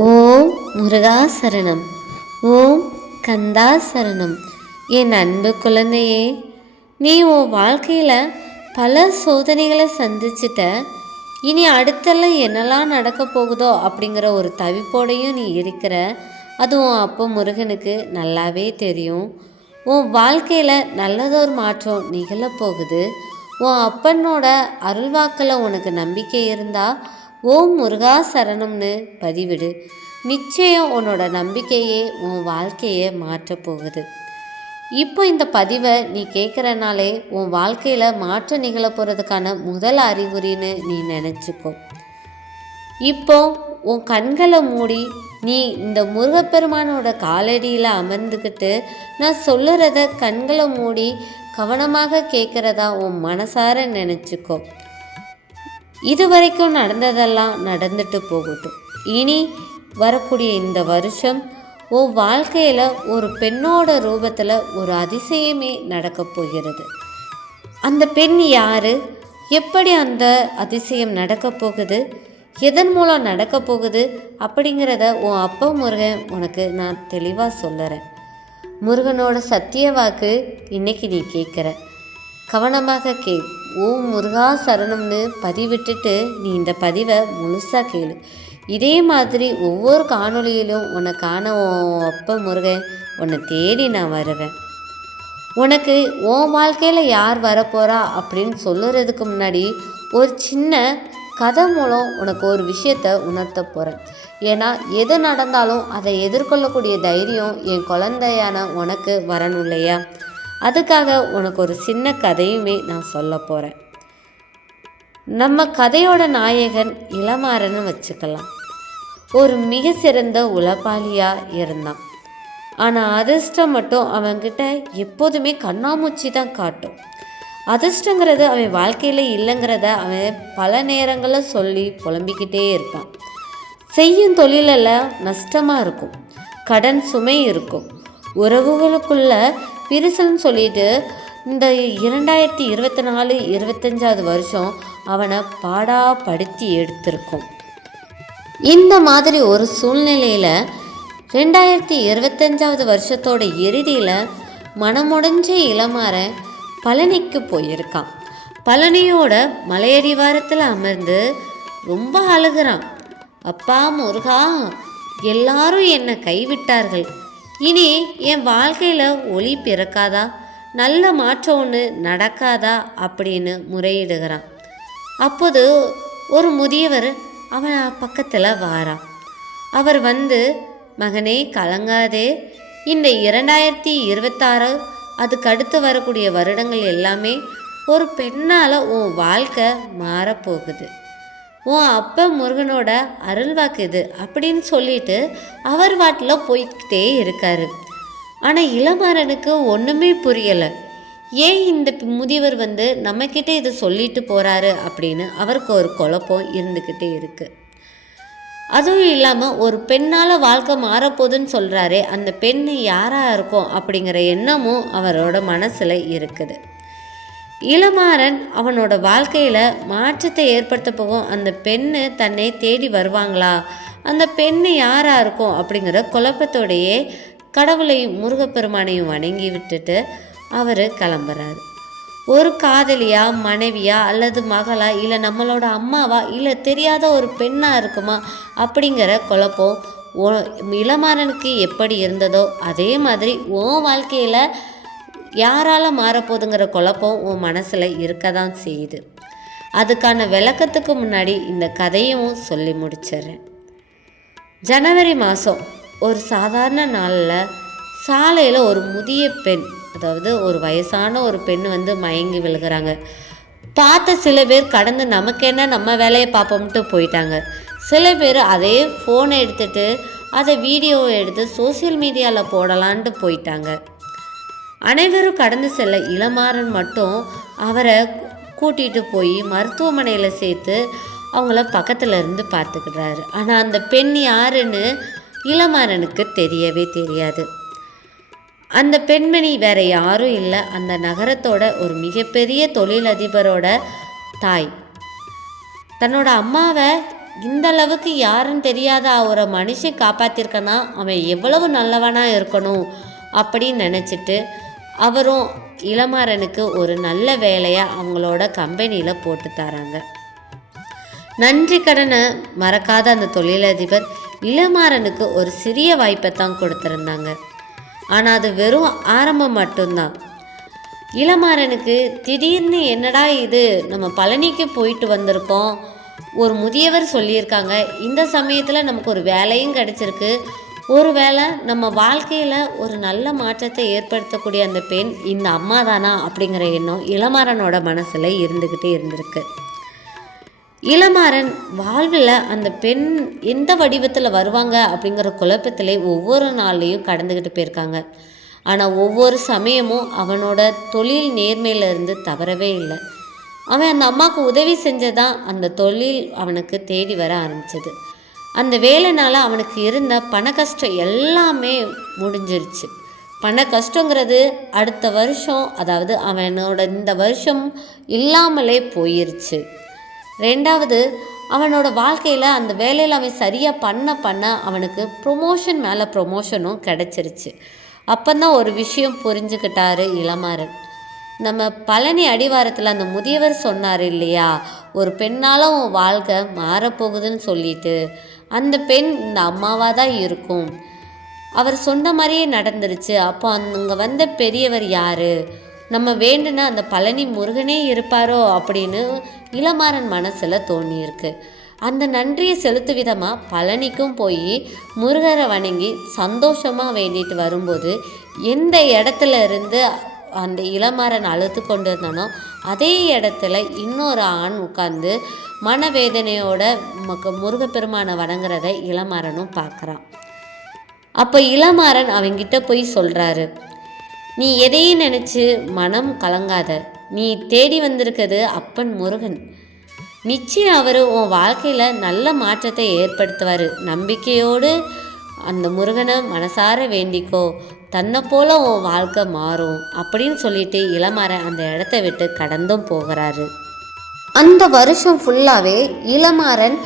ஓம் முருகா சரணம் ஓம் கந்தா சரணம் என் அன்பு குழந்தையே நீ உன் வாழ்க்கையில் பல சோதனைகளை சந்திச்சிட்ட. இனி அடுத்தெல்லாம் என்னெல்லாம் நடக்க போகுதோ அப்படிங்கிற ஒரு தவிப்போடையும் நீ இருக்கிற அது உன் அப்போ முருகனுக்கு நல்லாவே தெரியும். உன் வாழ்க்கையில் நல்லதொரு மாற்றம் நிகழப் போகுது. உன் அப்பனோட அருள்வாக்கில் உனக்கு நம்பிக்கை இருந்தால் ஓம் முருகா சரணம்னு பதிவிடு. நிச்சயம் உன்னோட நம்பிக்கையே உன் வாழ்க்கையை மாற்றப்போகுது இப்போ இந்த பதிவை நீ கேட்குறனாலே உன் வாழ்க்கையில் மாற்றம் நிகழ போகிறதுக்கான முதல் அறிகுறின்னு நீ நினச்சிக்கோ. இப்போ உன் கண்களை மூடி நீ இந்த முருகப்பெருமானோட காலடியில் அமர்ந்துக்கிட்டு நான் சொல்லுறத கண்களை மூடி கவனமாக கேட்குறதா உன் மனசார நினச்சிக்கோ. இது வரைக்கும் நடந்ததெல்லாம் நடந்துட்டு போகட்டும் இனி வரக்கூடிய இந்த வருஷம் உன் வாழ்க்கையில் ஒரு பெண்ணோட ரூபத்தில் ஒரு அதிசயமே நடக்கப் போகிறது. அந்த பெண் யார்? எப்படி அந்த அதிசயம் நடக்கப் போகுது? எதன் மூலம் நடக்கப் போகுது? அப்படிங்கிறத உன் அப்பா முருகன் உனக்கு நான் தெளிவாக சொல்லுறேன். முருகனோட சத்திய வாக்கு இன்னைக்கு நீ கேட்குற கவனமாக கே ஓம் முருகா சரணம்னு பதிவிட்டுட்டு நீ இந்த பதிவை முழுசாக கேளு. இதே மாதிரி ஒவ்வொரு காணொலியிலும் உன்னை காண அப்ப முருகன் உன்னை தேடி நான் வருவேன். உனக்கு உன் வாழ்க்கையில் யார் வரப்போகிறா அப்படின்னு சொல்லுறதுக்கு முன்னாடி ஒரு சின்ன கதை மூலம் உனக்கு ஒரு விஷயத்தை உணர்த்த போகிறேன் ஏன்னா எது நடந்தாலும் அதை எதிர்கொள்ளக்கூடிய தைரியம் என் குழந்தையான உனக்கு வரணும் இல்லையா? அதுக்காக உனக்கு ஒரு சின்ன கதையுமே நான் சொல்ல போகிறேன் நம்ம கதையோட நாயகன் இளமாறன்னு வச்சுக்கலாம். ஒரு மிக சிறந்த உளப்பாளியாக இருந்தான். ஆனால் அதிர்ஷ்டம் மட்டும் அவன்கிட்ட எப்போதுமே கண்ணாமூச்சி தான் காட்டும். அதிர்ஷ்டங்கிறது அவன் வாழ்க்கையில் இல்லைங்கிறத அவன் பல நேரங்களில் சொல்லி புலம்பிக்கிட்டே இருப்பான். செய்யும் தொழிலெல்லாம் நஷ்டமாக இருக்கும். கடன் சுமை இருக்கும். உறவுகளுக்குள்ள விரிசல்னு சொல்லிட்டு இந்த இரண்டாயிரத்தி இருபத்தி நாலு இருபத்தஞ்சாவது வருஷம் அவனை பாடாப்படுத்தி எடுத்திருக்கும். இந்த மாதிரி ஒரு சூழ்நிலையில் ரெண்டாயிரத்தி இருபத்தஞ்சாவது வருஷத்தோட இறுதியில் மனமுடைஞ்ச இளமாற பழனிக்கு போயிருக்கான். பழனியோட மலையடிவாரத்தில் அமர்ந்து ரொம்ப அழுகிறான். அப்பா முருகா எல்லாரும் என்னை கைவிட்டார்கள். இனி என் வாழ்க்கையில் ஒளி பிறக்காதா? நல்ல மாற்றம் ஒன்று நடக்காதா? அப்படின்னு முறையிடுகிறான். அப்போது ஒரு முதியவர் அவன் பக்கத்தில் வாரான். அவர் வந்து மகனே கலங்காதே. இந்த இரண்டாயிரத்தி இருபத்தாறு அதுக்கு அடுத்து வரக்கூடிய வருடங்கள் எல்லாமே ஒரு பெண்ணால் உன் வாழ்க்கை மாறப்போகுது. உன் அப்ப முருகனோட அருள்வாக்கு இது அப்படின்னு சொல்லிட்டு அவர் வாட்டில் போய்கிட்டே இருக்காரு. ஆனால் இளமாறனுக்கு ஒன்றுமே புரியலை. ஏன் இந்த முதியவர் வந்து நம்மக்கிட்ட இதை சொல்லிட்டு போகிறாரு அப்படின்னு அவருக்கு ஒரு குழப்பம் இருந்துக்கிட்டே இருக்குது அதுவும் இல்லாமல் ஒரு பெண்ணால் வாழ்க்கை மாறப்போகுதுன்னு சொல்கிறாரே அந்த பெண் யாராக இருக்கும் அப்படிங்கிற எண்ணமும் அவரோட மனசில் இருக்குது. இளமாறன் அவனோட வாழ்க்கையில் மாற்றத்தை ஏற்படுத்த போகும் அந்த பெண்ணு தன்னை தேடி வருவாங்களா? அந்த பெண்ணு யாராக இருக்கும் அப்படிங்கிற குழப்பத்தோடையே கடவுளையும் முருகப்பெருமானையும் வணங்கி விட்டுட்டு அவர் கிளம்புறாரு. ஒரு காதலியா மனைவியா அல்லது மகளா இல்லை நம்மளோட அம்மாவா இல்லை தெரியாத ஒரு பெண்ணாக இருக்குமா அப்படிங்கிற குழப்பம் ஓ இளமாறனுக்கு எப்படி இருந்ததோ அதே மாதிரி உன் வாழ்க்கையில் யாரால் மாறப்போகுதுங்கிற குழப்பம் உன் மனசில் இருக்க தான் செய்யுது. அதுக்கான விளக்கத்துக்கு முன்னாடி இந்த கதையும் சொல்லி முடிச்சிடுறேன். ஜனவரி மாதம் ஒரு சாதாரண நாளில் சாலையில் ஒரு முதிய பெண் அதாவது ஒரு வயசான ஒரு பெண் வந்து மயங்கி விழுகிறாங்க. பார்த்த சில பேர் கடந்து நமக்கு என்ன நம்ம வேலையை பார்ப்போம்ட்டு போயிட்டாங்க. சில பேர் அதே ஃபோனை எடுத்துட்டு அதை வீடியோ எடுத்து சோசியல் மீடியாவில் போடலான்ட்டு போயிட்டாங்க. அனைவரும் கடந்து செல்ல இளமாறன் மட்டும் அவரை கூட்டிகிட்டு போய் மருத்துவமனையில் சேர்த்து அவங்கள பக்கத்தில் இருந்து பார்த்துக்கிட்டாரு ஆனால் அந்த பெண் யாருன்னு இளமாறனுக்கு தெரியவே தெரியாது. அந்த பெண்மணி வேற யாரும் இல்லை. அந்த நகரத்தோட ஒரு மிகப்பெரிய தொழிலதிபரோட தாய். தன்னோட அம்மாவை இந்த அளவுக்கு யாருன்னு தெரியாத ஒரு மனுஷன் காப்பாற்றிருக்கனா அவன் எவ்வளவு நல்லவனாக இருக்கணும் அப்படின்னு நினச்சிட்டு அவரும் இளமாறனுக்கு ஒரு நல்ல வேலையை அவங்களோட கம்பெனியில் போட்டு தராங்க. நன்றி கடனை மறக்காத அந்த தொழிலதிபர் இளமாறனுக்கு ஒரு சிறிய வாய்ப்பை தான் கொடுத்துருந்தாங்க. ஆனால் அது வெறும் ஆரம்பம் மட்டும்தான். இளமாறனுக்கு திடீர்னு என்னடா இது நம்ம பழனிக்கு போயிட்டு வந்திருக்கோம் ஒரு முதியவர் சொல்லியிருக்காங்க இந்த சமயத்தில் நமக்கு ஒரு வேலையும் கிடச்சிருக்கு ஒருவேளை நம்ம வாழ்க்கையில் ஒரு நல்ல மாற்றத்தை ஏற்படுத்தக்கூடிய அந்த பெண் இந்த அம்மா தானா அப்படிங்கிற எண்ணம் இளமாறனோட மனசில் இருந்துக்கிட்டே இருந்திருக்கு. இளமாறன் வாழ்வில் அந்த பெண் எந்த வடிவத்தில் வருவாங்க அப்படிங்கிற குழப்பத்திலே ஒவ்வொரு நாள்லேயும் கடந்துக்கிட்டு போயிருக்காங்க. ஆனால் ஒவ்வொரு சமயமும் அவனோட தொழில் நேர்மையிலிருந்து தவறவே இல்லை. அவன் அந்த அம்மாவுக்கு உதவி செஞ்சதான் அந்த தொழில் அவனுக்கு தேடி வர ஆரம்பிச்சது. அந்த வேலைனால் அவனுக்கு இருந்த பண கஷ்டம் எல்லாமே முடிஞ்சிருச்சு. பண கஷ்டங்கிறது அடுத்த வருஷம் அதாவது அவனோட இந்த வருஷம் இல்லாமலே போயிருச்சு. ரெண்டாவது அவனோட வாழ்க்கையில் அந்த வேலையில் அவன் சரியாக பண்ண பண்ண அவனுக்கு ப்ரொமோஷன் மேலே ப்ரொமோஷனும் கிடச்சிருச்சு. அப்போந்தான் ஒரு விஷயம் புரிஞ்சுக்கிட்டாரு இளமாறன். நம்ம பழனி அடிவாரத்தில் அந்த முதியவர் சொன்னார் இல்லையா ஒரு பெண்ணால் உன் வாழ்க்கை மாறப்போகுதுன்னு சொல்லிட்டு அந்த பெண் இந்த அம்மாவாக தான் இருக்கும். அவர் சொன்ன மாதிரியே நடந்துருச்சு. அப்போ அங்கே வந்த பெரியவர் யார்? நம்ம வேண்டுன அந்த பழனி முருகனே இருப்பாரோ அப்படின்னு இளமாறன் மனசில் தோணியிருக்கு. அந்த நன்றியை செலுத்து விதமாக பழனிக்கும் போய் முருகரை வணங்கி சந்தோஷமாக வேண்டிட்டு வரும்போது எந்த இடத்துல இருந்து அந்த இளமரன் அழுத்து கொண்டு இருந்தானோ அதே இடத்துல இன்னொரு ஆண் உட்கார்ந்து மனவேதனையோட முருகப்பெருமானை வணங்குறத இளமரனும் பார்க்குறான். அப்போ இளமாறன் அவங்கிட்ட போய் சொல்கிறாரு நீ எதையும் நினச்சி மனம் கலங்காத. நீ தேடி வந்திருக்கிறது அப்பன் முருகன். நிச்சயம் அவர் உன் வாழ்க்கையில் நல்ல மாற்றத்தை ஏற்படுத்துவார். நம்பிக்கையோடு அந்த முருகனை மனசார வேண்டிக்கோ. தன்னை போல உன் வாழ்க்கை மாறும் அப்படின்னு சொல்லிட்டு இளமாறன் அந்த இடத்த விட்டு கடந்தும் போகிறாரு. அந்த வருஷம் ஃபுல்லாகவே இளமாறன்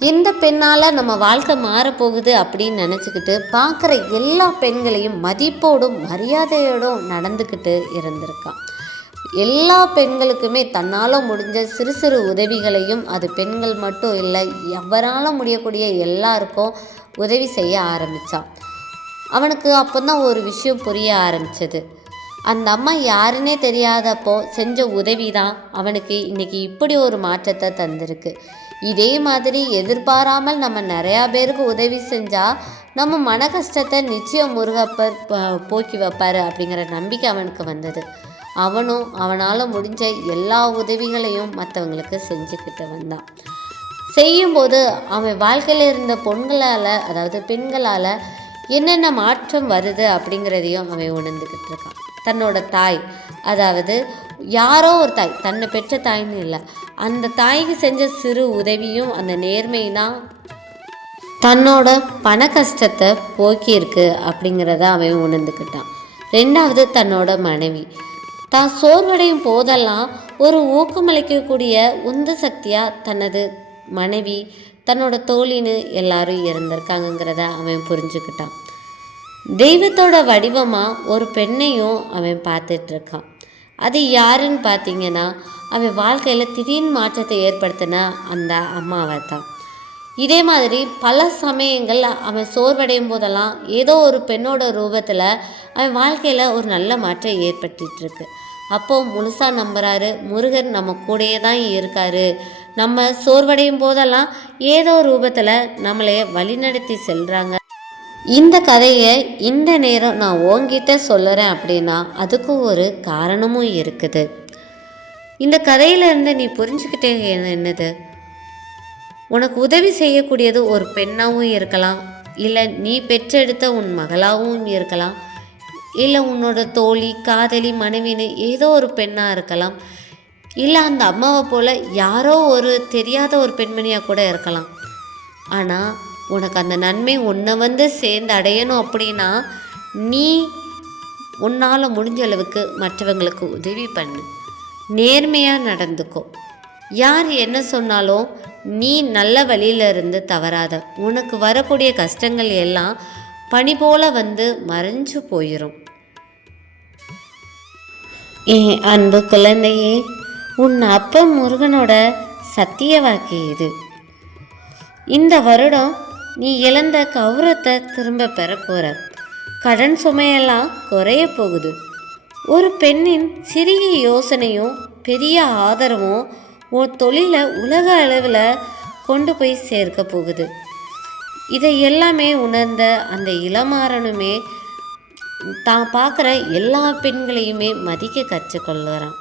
எந்த பெண்ணால் நம்ம வாழ்க்கை மாறப்போகுது அப்படின்னு நினச்சிக்கிட்டு பார்க்குற எல்லா பெண்களையும் மதிப்போடும் மரியாதையோடும் நடந்துக்கிட்டு இருந்திருக்கான். எல்லா பெண்களுக்குமே தன்னால் முடிஞ்ச சிறு சிறு உதவிகளையும் அது பெண்கள் மட்டும் இல்லை எவரால் முடியக்கூடிய எல்லாருக்கும் உதவி செய்ய ஆரம்பித்தான் அவனுக்கு அப்போ தான் ஒரு விஷயம் புரிய ஆரம்பித்தது அந்த அம்மா யாருன்னே தெரியாதப்போ செஞ்ச உதவி தான் அவனுக்கு இன்னைக்கு இப்படி ஒரு மாற்றத்தை தந்திருக்கு. இதே மாதிரி எதிர்பாராமல் நம்ம நிறையா பேருக்கு உதவி செஞ்சால் நம்ம மன கஷ்டத்தை நிச்சயம் முருகப்பர் போக்கி வைப்பார் அப்படிங்கிற நம்பிக்கை அவனுக்கு வந்தது. அவனும் அவனால் முடிஞ்ச எல்லா உதவிகளையும் மற்றவங்களுக்கு செஞ்சுக்கிட்டு வந்தான். செய்யும்போது அவன் வாழ்க்கையில் இருந்த பொண்களால் அதாவது பெண்களால் என்னென்ன மாற்றம் வருது அப்படிங்கிறதையும் அவன் உணர்ந்துக்கிட்டு இருக்கான். தன்னோட தாய் அதாவது யாரோ ஒரு தாய் தன்னை பெற்ற தாய்ன்னு இல்லை. அந்த தாய்க்கு செஞ்ச சிறு உதவியும் அந்த நேர்மையும் தான் தன்னோட பண கஷ்டத்தை போக்கியிருக்கு அப்படிங்கிறத அவன் உணர்ந்துக்கிட்டான் ரெண்டாவது தன்னோட மனைவி. தான் சோர்வடையும் போதெல்லாம் ஒரு ஊக்கமளிக்கக்கூடிய உந்து சக்தியாக தனது மனைவி தன்னோட தோழின்னு எல்லாரும் இருந்திருக்காங்கங்கிறத அவன் புரிஞ்சுக்கிட்டான். தெய்வத்தோட வடிவமாக ஒரு பெண்ணையும் அவன் பார்த்துட்ருக்கான். அது யாருன்னு பார்த்தீங்கன்னா அவன் வாழ்க்கையில் திடீர்னு மாற்றத்தை ஏற்படுத்தின அந்த அம்மாவை தான் இதே மாதிரி பல சமயங்கள் அவன் சோர்வடையும் போதெல்லாம் ஏதோ ஒரு பெண்ணோட ரூபத்தில் அவன் வாழ்க்கையில் ஒரு நல்ல மாற்றம் ஏற்பட்டுருக்கு இருக்கு அப்போ முழுசாக நம்புகிறாரு முருகன் நம்ம கூடயே தான் இருக்காரு நம்ம சோர்வடையும் போதெல்லாம் ஏதோ ரூபத்தில் நம்மளைய வழிநடத்தி செல்கிறாங்க இந்த கதையை இந்த நேரம் நான் உன்கிட்ட சொல்லுறேன் அப்படின்னா அதுக்கு ஒரு காரணமும் இருக்குது. இந்த கதையிலேருந்து நீ புரிஞ்சுக்கிட்டே என்னது? உனக்கு உதவி செய்யக்கூடியது ஒரு பெண்ணாகவும் இருக்கலாம் இல்லை நீ பெற்றெடுத்த உன் மகளாகவும் இருக்கலாம் இல்லை உன்னோட தோழி காதலி மனைவின்னு ஏதோ ஒரு பெண்ணாக இருக்கலாம். இல்லை அந்த அம்மாவை போல் யாரோ ஒரு தெரியாத ஒரு பெண்மணியாக கூட இருக்கலாம். ஆனால் உனக்கு அந்த நன்மை உன்னை வந்து சேர்ந்து அடையணும் அப்படின்னா நீ உன்னால் முடிஞ்ச அளவுக்கு மற்றவங்களுக்கு உதவி பண்ணு. நேர்மையாக நடந்துக்கோ. யார் என்ன சொன்னாலும் நீ நல்ல வழியில இருந்து தவறாத. உனக்கு வரக்கூடிய கஷ்டங்கள் எல்லாம் பனி போல் வந்து மறைஞ்சு போயிடும் என் அன்பு குழந்தையே உன் அப்ப முருகனோட சத்திய வாக்கு இது. இந்த வருடம் நீ இழந்த கௌரவத்தை திரும்ப பெற போற. கடன் சுமையெல்லாம் குறைய போகுது. ஒரு பெண்ணின் சிறிய யோசனையும் பெரிய ஆதரவும் உன் தொழிலை உலக அளவில் கொண்டு போய் சேர்க்க போகுது. இதை எல்லாமே உணர்ந்த அந்த இளமாறனுமே தான் பார்க்குற எல்லா பெண்களையுமே மதிக்க கற்றுக்கொள்கிறான்.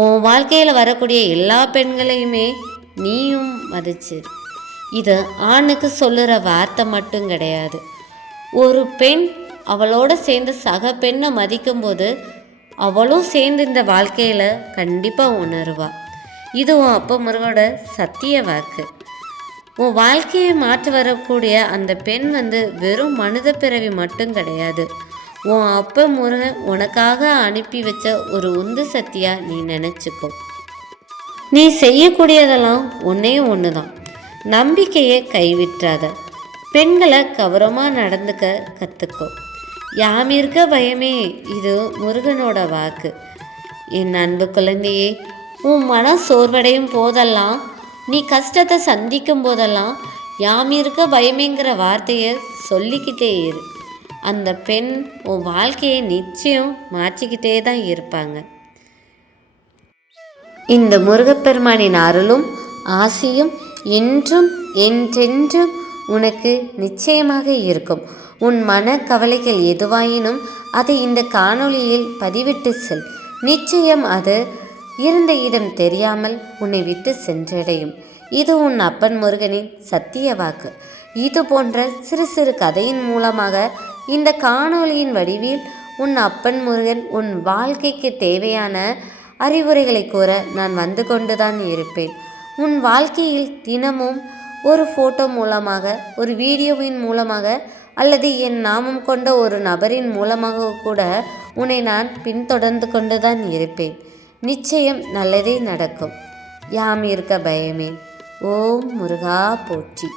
உன் வாழ்க்கையில் வரக்கூடிய எல்லா பெண்களையுமே நீயும் மதிச்சு. இது ஆணுக்கு சொல்லுற வார்த்தை மட்டும் கிடையாது. ஒரு பெண் அவளோட சேர்ந்து சக பெண்ணை மதிக்கும்போது அவளும் சேர்ந்து இந்த வாழ்க்கையில் கண்டிப்பாக உணருவா. இது உன் அப்பா முருகோட சத்திய வாக்கு. உன் வாழ்க்கையை மாற்றி வரக்கூடிய அந்த பெண் வந்து வெறும் மனித பிறவி மட்டும் கிடையாது. உன் அப்ப முருகன் உனக்காக அனுப்பி வச்ச ஒரு உந்து சக்தியாக நீ நினச்சிக்கோ. நீ செய்யக்கூடியதெல்லாம் ஒன்றே ஒன்று தான் நம்பிக்கையை கைவிட்டாத. பெண்களை கௌரவமாக நடந்துக்க கற்றுக்கோ யாமிருக்க பயமே இது முருகனோட வாக்கு. என் அன்பு குழந்தையே உன் மன சோர்வடையும் போதெல்லாம் நீ கஷ்டத்தை சந்திக்கும் போதெல்லாம் யாமிருக்க பயமேங்கிற வார்த்தையை சொல்லிக்கிட்டே இரு. அந்த பெண் உன் வாழ்க்கையை நிச்சயம் மாற்றிக்கிட்டே தான் இருப்பாங்க. இந்த முருகப்பெருமானின் அருளும் ஆசியும் என்றும் என்றென்றும் உனக்கு நிச்சயமாக இருக்கும். உன் மன கவலைகள் எதுவாயினும் அதை இந்த காணொளியில் பதிவிட்டு செல். நிச்சயம் அது இருந்த இடம் தெரியாமல் உன்னை விட்டு சென்றடையும். இது உன் அப்பன் முருகனின் சத்திய வாக்கு. இது போன்ற சிறு சிறு கதையின் மூலமாக இந்த காணொளியின் வடிவில் உன் அப்பன் முருகன் உன் வாழ்க்கைக்கு தேவையான அறிவுரைகளை கூற நான் வந்து கொண்டுதான் இருப்பேன். உன் வாழ்க்கையில் தினமும் ஒரு ஃபோட்டோ மூலமாக ஒரு வீடியோவின் மூலமாக அல்லது என் நாமம் கொண்ட ஒரு நபரின் மூலமாக கூட உன்னை நான் பின்தொடர்ந்து கொண்டுதான் இருப்பேன். நிச்சயம் நல்லதே நடக்கும். யாம் இருக்க பயமே. ஓம் முருகா போற்றி.